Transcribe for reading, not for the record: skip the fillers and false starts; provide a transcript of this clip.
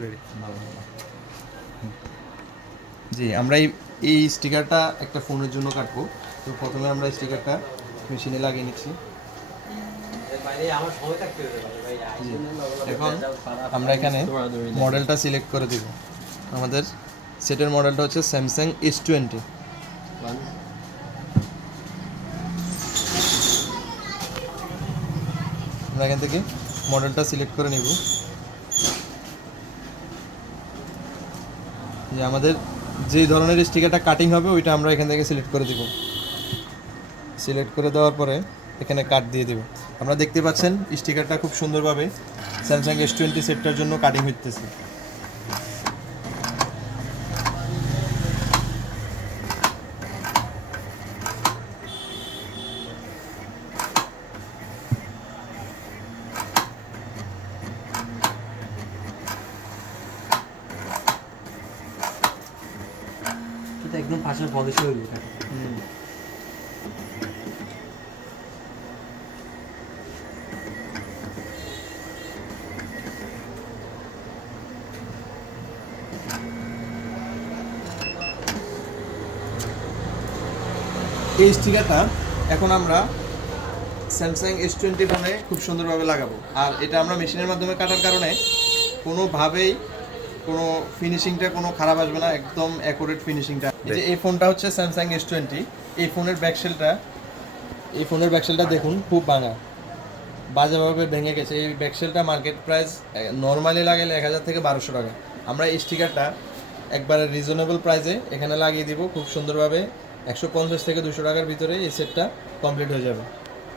Ready. জি, আমরা এই স্টিকারটা একটা ফোনের জন্য কাটবো। তো প্রথমে আমরা স্টিকারটা মেশিনে লাগিয়ে নিচ্ছি। জি, এখন আমরা এখানে মডেলটা সিলেক্ট করে দিব। আমাদের সেটের মডেলটা হচ্ছে স্যামসাং S20। আমরা এখান থেকে মডেলটা সিলেক্ট করে নিব। যে আমাদের যে ধরনের স্টিকারটা কাটিং হবে ওইটা আমরা এখান থেকে সিলেক্ট করে দিব। সিলেক্ট করে দেওয়ার পরে এখানে কাট দিয়ে দেব। আমরা দেখতে পাচ্ছেন স্টিকারটা খুব সুন্দরভাবে স্যামসাং S20 সেটটার জন্য কাটিং হইতেছে। এটা একদম পাশের পলিশ হইল এটা। এই স্টিকারটা এখন আমরা স্যামসাং S20 ফোনে খুব সুন্দরভাবে লাগাবো। আর এটা আমরা মেশিনের মাধ্যমে কাটার কারণে কোনোভাবেই কোনো ফিনিশিংটা কোনো খারাপ আসবে না, একদম অ্যাকুরেট ফিনিশিংটা। এই যে এই ফোনটা হচ্ছে স্যামসাং S20। এই ফোনের ব্যাকশেলটা দেখুন খুব ভাঙা, বাজেভাবে ভেঙে গেছে। এই ব্যাকশেলটা মার্কেট প্রাইস নর্মালি লাগালে 1000 থেকে 1200 টাকা। আমরা এই স্টিকারটা একবারে রিজনেবল প্রাইসে এখানে লাগিয়ে দিব খুব সুন্দরভাবে। 150 থেকে 200 টাকার ভিতরে এই সেটটা কমপ্লিট হয়ে যাবে।